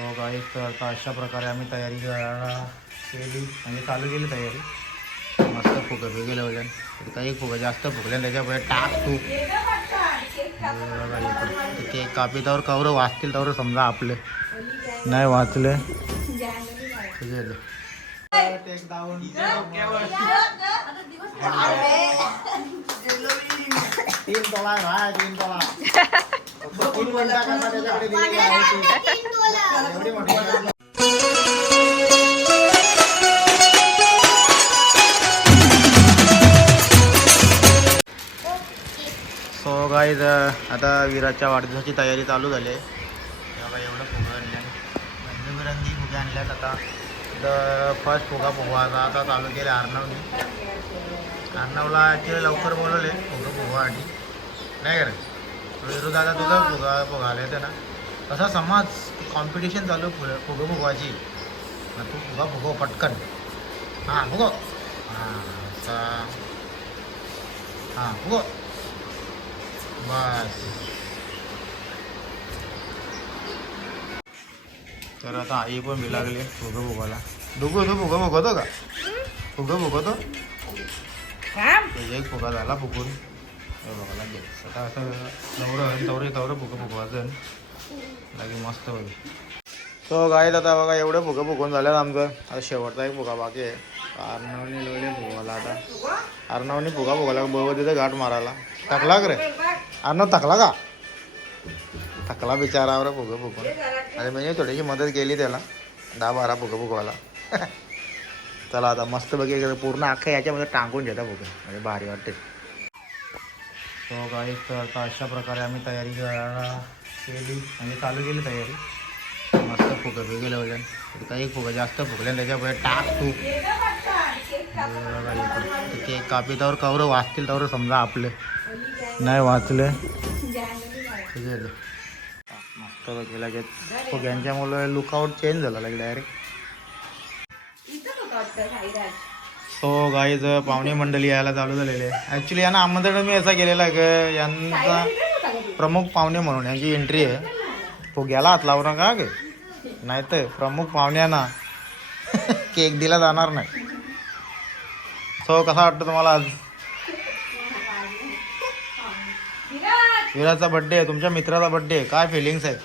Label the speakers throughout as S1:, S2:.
S1: So guys तर आता अशा प्रकारे आम्ही तयारी करायला केली. म्हणजे चालू केली तयारी. मस्त फुगे वेगळे लावले काही फुगे जास्त फुगले आणि त्याच्यापुढे टाक ते. केक कापितावर कवर वाचतील त्यावर समजा आपले. नाही वाचले. तीन तोला तीन तोला तीन त्याच्याकडे दिलेली आहे ती. एवढी मोठी सो गाईज आता विराजच्या वाढदिवसाची तयारी चालू झाली आहे. तेव्हा एवढं फुगं आणल्या रंगबिरंगी फुगे आणल्यात आता. तर फर्स्ट फुगा फुगवायचा. आता चालू केले अर्णवनी अर्णवला ॲक्च्युली लवकर बोलवले फुगं फुगवासाठी. नाही का रे? विरुद्ध आता तुझं फुगा फुगाले ते ना तसा समाज कॉम्पिटिशन चालू फुगं फुगवायची मग तू फुगा फुगव पटकन. हां फुगव हां हां फुगव बस. तर आता आई पण लागली. फुगं फुगायला डुगू तू फुगं फुगवतो का? फुगं फुगवतो एक फुगा झाला फुगून हे बघा आता असं नवरं तवरे तवरं मस्त बघ सो गायत आता बघा एवढं फुकं फुकून झालं आमचं. आता शेवटचा एक फुगा बाकी आहे. अर्णवने लोले फुगवाला आता. अर्णवने फुगा फुगाला बघ तिथं घाट मारायला. थकला रे? अर्णव थकला का? थकला बिचारावर फुगं फुकून आणि म्हणजे थोडीशी मदत केली त्याला. दहा बारा फुगं फुगवायला चला आता मस्त बघी पूर्ण अख्ख्या याच्यामध्ये टांगून घेता फुगं म्हणजे भारी वाटते. सो गाईस तर आता अशा प्रकारे आम्ही तयारी करायला केली. म्हणजे चालू केली तयारी. मस्त फुगं वेगळे वजन काही फुगं जास्त फुगल्या त्याच्यापुढे टाक तूप ते केक कापितावर कवर वाचतील त्यावर समजा आपले. नाही वाचले. ठीक आहे. मस्त बघितलं लगेच फुग्यांच्यामुळे लुकआउट चेंज झाला लागे डायरेक्ट हो, सो गाईज पाहुणे मंडळी यायला चालू झालेले. ॲक्च्युली यांना आमंत्रण मी असा केलेला आहे की यांचा प्रमुख पाहुणे म्हणून यांची एंट्री आहे. तो गेला हात लावू नका गे? नाही तर प्रमुख पाहुण्यांना केक दिला जाणार नाही. सो कसा वाटतं तुम्हाला आज? विराजचा बड्डे आहे तुमच्या मित्राचा बड्डे आहे. काय फिलिंग्स आहेत?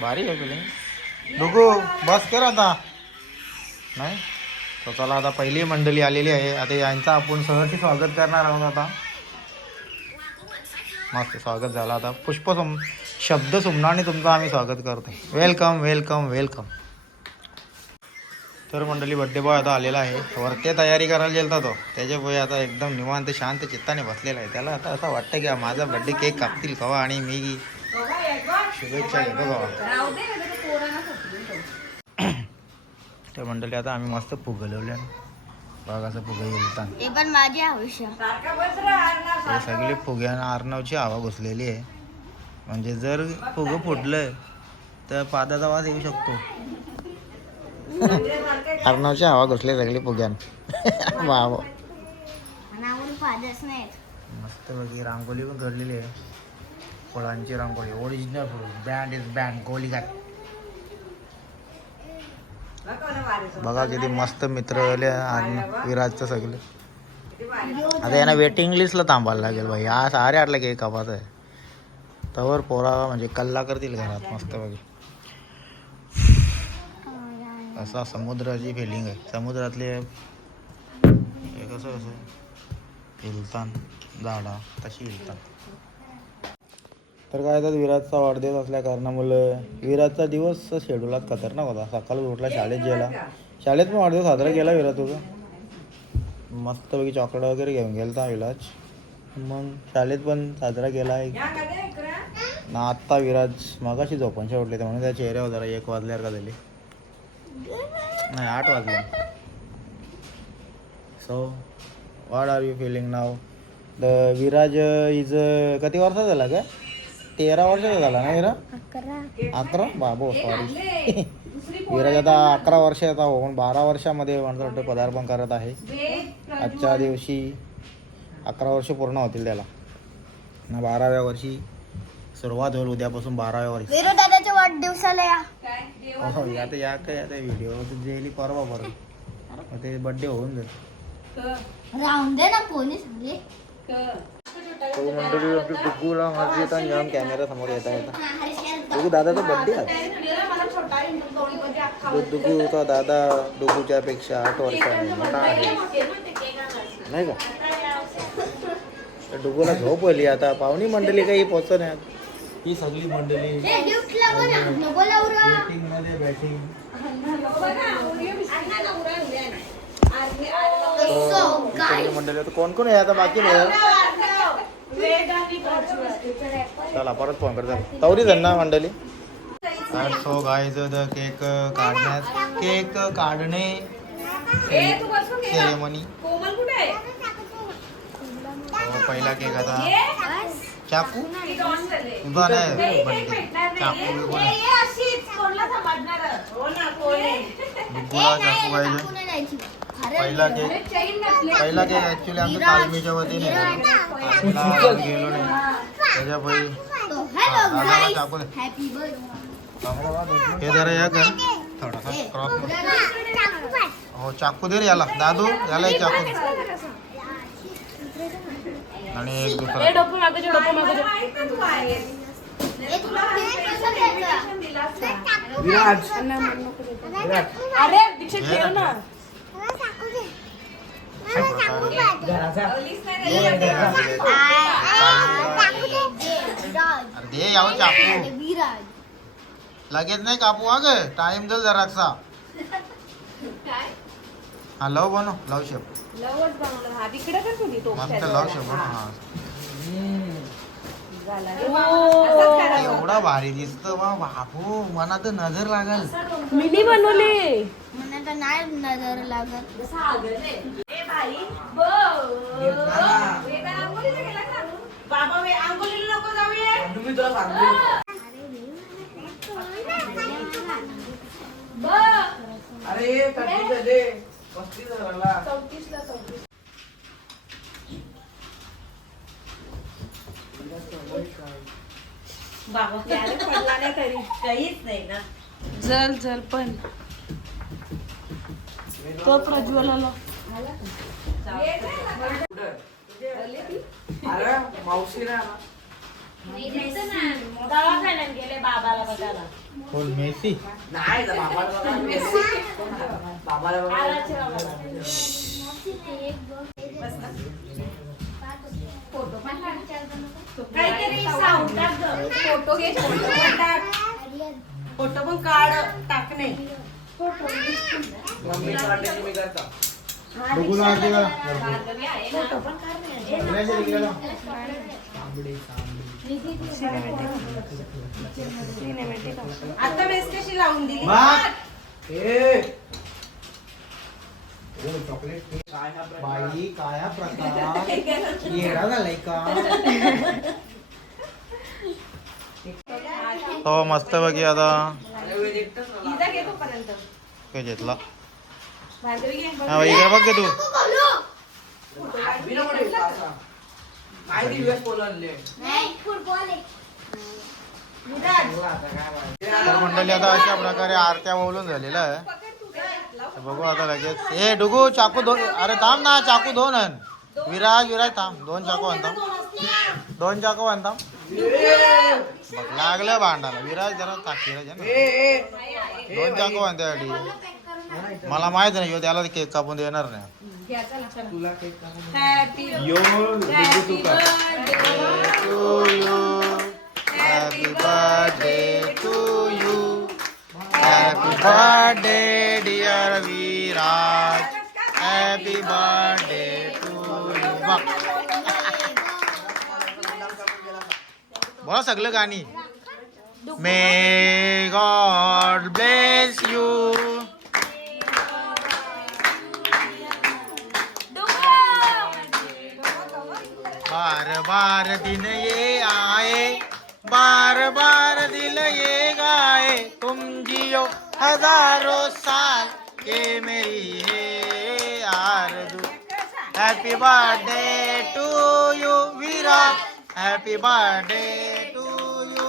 S1: भारी आहे फिलिंग बघू बस कर आता. नाही? तर चला आता पहिली मंडळी आलेली आहे. आता यांचं आपण सहर्ष स्वागत करणार आहोत आता. मस्त स्वागत झालं आता. पुष्प सुम शब्द सुमनाने तुमचं आम्ही स्वागत करतो वेलकम वेलकम वेलकम तर मंडळी बड्डे बॉय आता आलेला आहे. वरते तयारी करायला गेलता तो. त्याच्या आता एकदम निवांत शांत चित्ताने बसलेला आहे. त्याला आता असं वाटतं की माझा बड्डे केक कापतील कवा आणि मी शुभेच्छा घेतो कवा. तर मंडळी आता आम्ही मस्त फुगलवले बघा असं फुगे गेलतात
S2: ते पण माझे आयुष्य.
S1: हे सगळे फुग्यानं अर्णवची हवा घुसलेली आहे. म्हणजे जर फुगं फुटलं तर पादाचा वास येऊ शकतो. अर्णवची हवा घुसली सगळी फुग्यानं. वा वा. मस्त बघी रांगोली पण काढलेली आहे. फळांची रांगोळी ओरिजिनल फुल. बँड इज बँड गोली घाट बघा किती मस्त मित्र आले आणि विराजचं सगळे. आता यांना वेटिंग लिस्टला थांबायला लागेल भाई. हा सारे आटला की कपात आहे. तवर पोरा म्हणजे कल्ला करतील घरात मस्त बघी असा समुद्राची फिलिंग आहे. समुद्रातले हे कसं कसं? हिलतान झाडा तशी हिलतान. तर काय तर विराजचा वाढदिवस असल्या कारणामुळं विराजचा दिवस शेड्यूलात खतरनाक होता. सकाळी उठला शाळेत गेला. शाळेत पण वाढदिवस साजरा केला विराज तुझा? मस्तपैकी चॉकलेट वगैरे घेऊन गेलता विराज. मग शाळेत पण साजरा केला ना आत्ता विराज मगाशी झोपांच्या उठले म्हणून त्या चेहऱ्यावर जरा एक वाजल्यावर का झाली? नाही आठ वाजले. So what are you feeling now the Viraj is किती वर्षाचा झाला का तेरा वर्षाचा झाला ना विरा
S2: अकरा.
S1: अकरा? बाबो सॉरी विराज आता अकरा वर्षाचा होऊन बारा वर्षामध्ये म्हणतो वाटतं पदार्पण करत आहे. आजच्या दिवशी अकरा वर्ष पूर्ण होतील त्याला. ना बाराव्या वर्षी सुरुवात होईल उद्यापासून बाराव्या वर्षी.
S2: विरू दादाच्या वाढदिवसाला या.
S1: हो आता या काय आता व्हिडिओ गेली परवा परत मग ते बड्डे होऊन जाईल.
S2: राहून दे ना कोणी सांगले?
S1: तो मंडळी आपली डुग्गूला माझी येतात जाम कॅमेरा समोर येता येता डुगू दादाचा बड्डे आहे डुग्गूचा दादा डुग्गूच्या पेक्षा आठ वर्षांनी मोठा आहे नाही का तर डुग्गूला झोप आली आता. पाहुणी मंडळी काही पोचत नाही ही सगळी मंडळी
S2: लावरा
S1: बॅटिंग मंडळी कोण कोण आहे आता बाकी नाही चला परत फोन करता. तवरी जण ना मंडळी. सो गायचं द केक काढण्यात केक काढणे सेरेमनी पहिला केक आता. चाकू? तुझा नाही बर्थडे चाकू नाही डुग्गूला चाकू पाहिजे. पहिला केक पहिला केक ऍक्च्युली आमच्या तालमीच्या वतीने तालमीला आपण गेलो नाही त्याच्या पहिले दादाला चाकू दे.
S2: हॅपी
S1: हे जरा या कर? थोडासा क्रॉस हो चाकू दे रे याला। दादू याला चाकू। आणि एक दुसरा।
S3: विराज
S4: अरे दीक्षित
S1: ना. दे यावं
S2: विराज
S1: लगेच नाही कापू हा ग टाइम जर जरासा. हा लव बनव लव शेप.
S4: लवच बनवलं हा तिकडे कर तुम्ही तो
S1: मस्त लव शेप बनव हा. एवढा भारी दिसत बा बापू. मना तर नजर लागल.
S4: मिनी बनवले.
S2: मला तर नाही नजर लागत
S4: बाबा वे आंघोळीला नको जाऊया.
S3: तुम्ही तुला सांगतो. अरे पस्तीस दे पस्तीस
S4: चौतीसला चौतीस. बाबा यायला पडला नाही तरी काहीच नाही ना. जल जल पण. तो प्रज्वलाला.
S3: अरे मावशी ना
S4: दवाखान्यात गेले बाबाला बघायला.
S1: कोण मेसी?
S3: नाही. बाबाला
S4: काहीतरी sound टाक. फोटो घे फोटो पण टाक. फोटो पण काढ टाकणे
S3: मम्मीचा वाटेल मी करतो.
S1: सगळ्यांच्या इकडे लाव.
S4: आता बेस कशी लावून दिली
S3: ए
S1: बाई काय हा प्रकार येडा झालाय का? हो मस्त बघी आता. घेतला. हा बाई इकडे बघ गे तू. तर मंडळी आता अशा प्रकारे आरत्या ओवलून झालेल्या आहे. बघू आता लगेच. ए डुगू चाकू दोन. अरे थांब ना चाकू दोन आण. विराज विराज थांब. दोन चाकू आण थांब. दोन चाकू आण थांब. बघ लागलं भांडायला. विराज जरा ताक विराज. दोन चाकू आण त्यासाठी. मला माहीत नाही ह्यो त्याला केक कापून देणार नाही.
S3: तुला केक कापून
S4: happy
S1: yo
S4: happy birthday
S1: to you happy birthday to you happy birthday dear Viraj happy birthday to you बोला सगळं गाणी. मे गॉड ब्लेस यू बार दिन ये आए बार बार दिल ये गाए। तुम जियो हजारों साल ये मेरी है आरज़ू। Happy birthday to you Vira happy birthday to you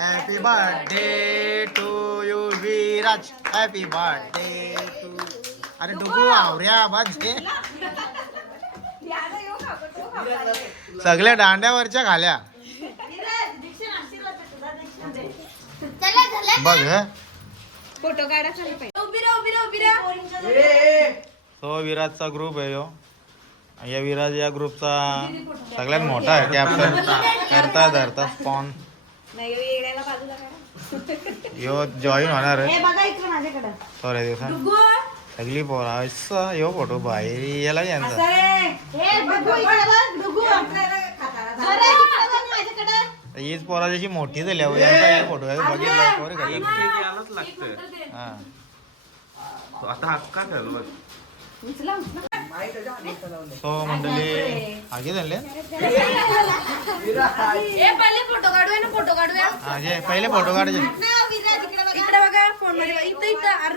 S1: happy birthday to you Viraj happy birthday to अरे डुगू आवऱ्या बाजे सगळ्या दांड्यावरच्या खाल्या. बघ हे.
S4: फोटो काढा
S1: तो विराजचा ग्रुप आहे यो. या विराज या ग्रुपचा सगळ्यात मोठा आहे कॅप्टन करता धरता स्पॉन यो जॉईन होणार आहे. थोड्या दिवसात सगळी पोरा असं यो फोटो बाहेर याला यांचा
S4: हे
S1: हीच पोरा जशी मोठी झाली आहे, यांचा हे फोटो आहे बघितला पोरी का?
S5: यालाच लागतं
S1: हा
S5: आता हक्का ठरलं बघ
S4: उचला उचला
S1: तो मंडळी आगे झाले
S4: ए पहिले फोटो काढूया ना फोटो काढूया
S1: हा जे पहिले फोटो काढायचे
S4: बघा फोनमध्ये इथं इथं अरे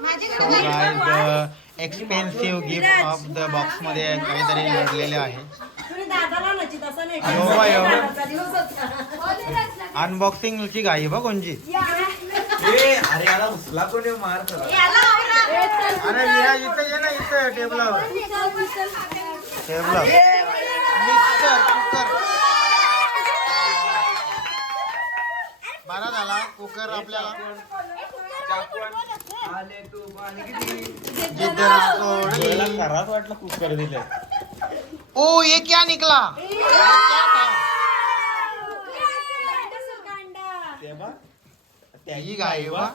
S4: माझ्याकडे
S1: So guys, expensive gift of the बॉक्समध्ये काहीतरी लढलेले आहे. अनबॉक्सिंग ची गाई बघ कोणची.
S5: अरे याला उचला कोणी मार.
S1: अरे विराज इथं ये ना इथं टेबलावर. टेबलावर. मिक्सर कुकर बरा झाला कुकर आपल्याला.
S5: आले तू पाणी किती?
S1: जिद्द सोडली.
S5: खराब वाटलं कुकर दिलं.
S1: ओ ये क्या निकला? ये क्या था? ही. गाय वा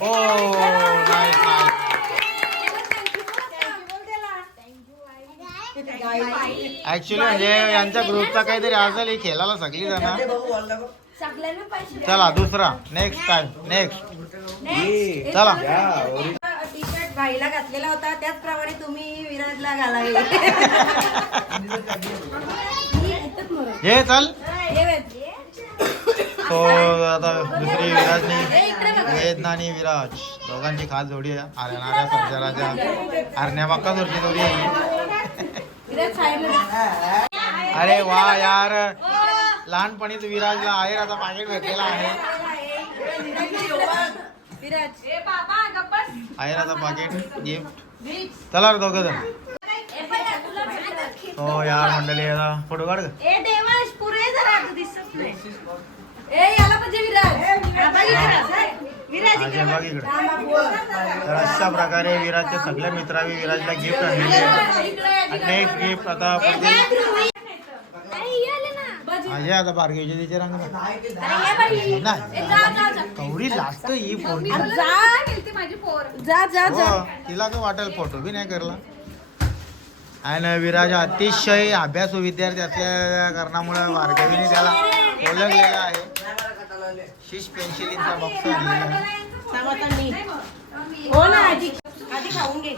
S1: ओ ऍक्च्युली म्हणजे यांच्या ग्रुपचा काहीतरी असेल ही खेळायला सगळी जण. चला दुसरा. नेक्स्ट टाइम नेक्स्ट चला.
S4: टी शर्ट भाईला घातलेला होता. त्याचप्रमाणे तुम्ही विराजला घालावे.
S1: हे चल. तो आता दुसरी विराजनी. वेदना आणि विराज. दोघांची खास जोडी आहे. आरणाऱ्या सर्जराच्या आरण्या बाक्का जोडची जोडी आहे.
S4: विराज साहेब
S1: अरे वा यार. लहानपणीच विराजला आहेराचा पाकिट भेटलेला आहे.
S4: विराज.
S1: आहेराचा पाकिट गिफ्ट चला रे दोघं जण. हो यार मंडळी आता फोटो काढ गं.
S4: ए देवाश पुरे जरा तू दिसत नाही. ए याला म्हणजे
S1: तर अशा प्रकारे विराजच्या सगळ्या मित्रांनी विराजला गिफ्ट आणलेले आहे. नेक्स्ट गिफ्ट आता माझे आता बारगेचे तिचे रंग नाही कवडी लास्ट ही पोरगी
S4: जा जा जा
S1: हो, तिला काय वाटेल फोटो बी नाही करला आणि विराज अतिशय अभ्यासू विद्यार्थी असल्या कारणामुळे वारकरीने त्याला ओळखलेला आहे शिश पेन्सिलींचा बॉक्स आणलेला आहे
S4: सांग आता मी हो ना आधी आधी खाऊन घे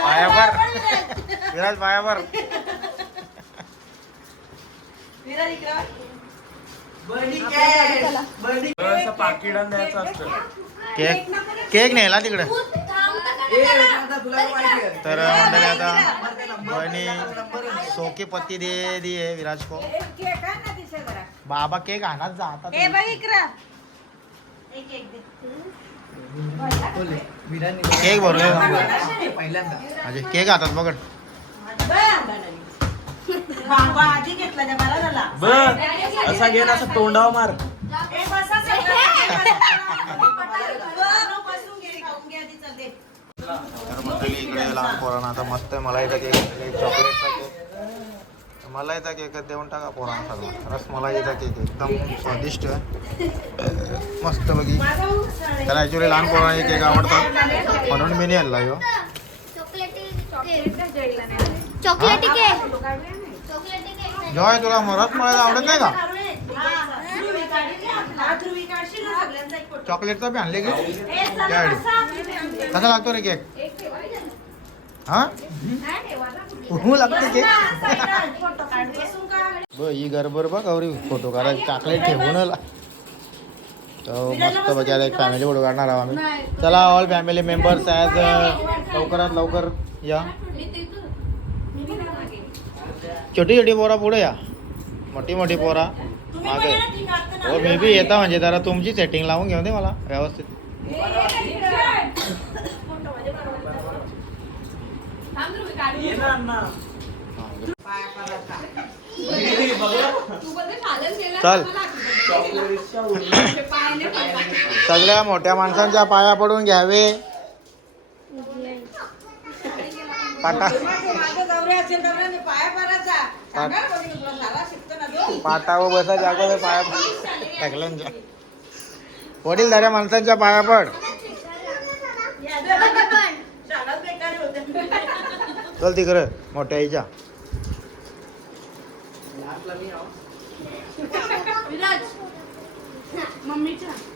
S1: पायावर विराज पायावर
S5: द्यायचं असतं.
S1: केक केक नेला तिकडे. तर मंडळी आता बहिणी सोके पत्ती दे दिये विराज को. बाबा केक आणत जा आता
S4: ए बघ इकडं. एक एक दे.
S1: केक भरून माझे केक हातात पकड
S4: बाबा आधी घेतला त्या बरा झाला
S5: बघ असा घे ना असं तोंडावर मार
S4: ए बसा सगळं. बसून घे रे, खाऊन घे आधी, चल दे.
S1: तर मंडळी इकडे लहान पोरांना. आता मस्त आहे मलाईचा केक चॉकलेटचा केक मलाईचा केक देऊन टाका पोरांना सगळं. रसमलाईचा केक एकदम स्वादिष्ट आहे. मस्त बघी. त्याला ॲक्च्युली लहान पोरांना केक आवडतात म्हणून मी नाही आणला ह्यो
S2: चॉकलेटी चॉकलेटी केक. चॉकलेटी केक
S1: जॉय तुला रसमलाईचा आवडत नाही का? चॉकलेटचा बी आणले की. कसा लागतो रे केक? हा? लागतो. केक. ब ही गरबर बघ गौरी फोटो काढायला चॉकलेट ठेवून आला. तो मस्त बघा एक फॅमिली फोटो काढणार आहोत आम्ही. चला ऑल फॅमिली मेंबर्स ॲज लवकरात लवकर या. छोटी छोटी पोरा पुढे या. मोठी मोठी पोरा. मागे. हो मी बी येता म्हणजे जरा तुमची सेटिंग लावून घेऊन दे मला व्यवस्थित. चल. सगळ्या मोठ्या माणसांच्या पाया पडून घ्यावे. पाटा
S4: माझं दौरे असेल तर मी पाया पडायचा.
S1: पाटावर बसायच्या अगोदर पाया टाकल्यांच्या वडील धाऱ्या माणसांच्या पाया पड.
S4: शाळाच बेकारी होते
S1: चल तिकडे मोठ्या आईच्या.
S4: मम्मीच्या पप्पाची डबा नसता नाही जात, पप्पा आलं असतं.
S1: पप्पाच्या
S4: पप्पा नुसतं घाबरतात. नाही, मग घाबरतात.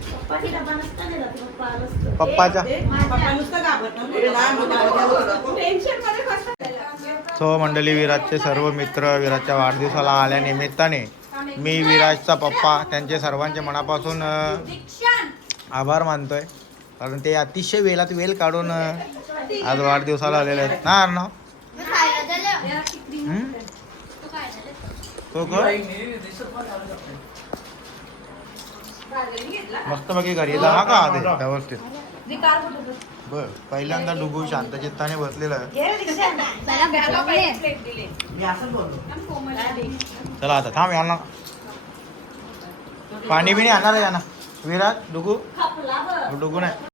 S4: टेन्शनमध्ये कसं
S1: सो मंडळी विराजचे सर्व मित्र विराजच्या वाढदिवसाला आल्या निमित्ताने मी विराजचा पप्पा त्यांचे सर्वांचे मनापासून आभार मानतोय. कारण ते अतिशय वेळात वेळ काढून आज वाढदिवसाला आलेले आहेत. ना अर्णव? हम्म? तो का? मस्त बाकी घरी दहा का आधी? व्यवस्थित. बर पहिल्यांदा डुगू शांत चित्ताने बसलेला आहे.
S5: मी असं बोललो.
S1: चला आता थांब या ना पाणी बिणी आणणार आहे या ना विराट डुगू. डुगू नाही.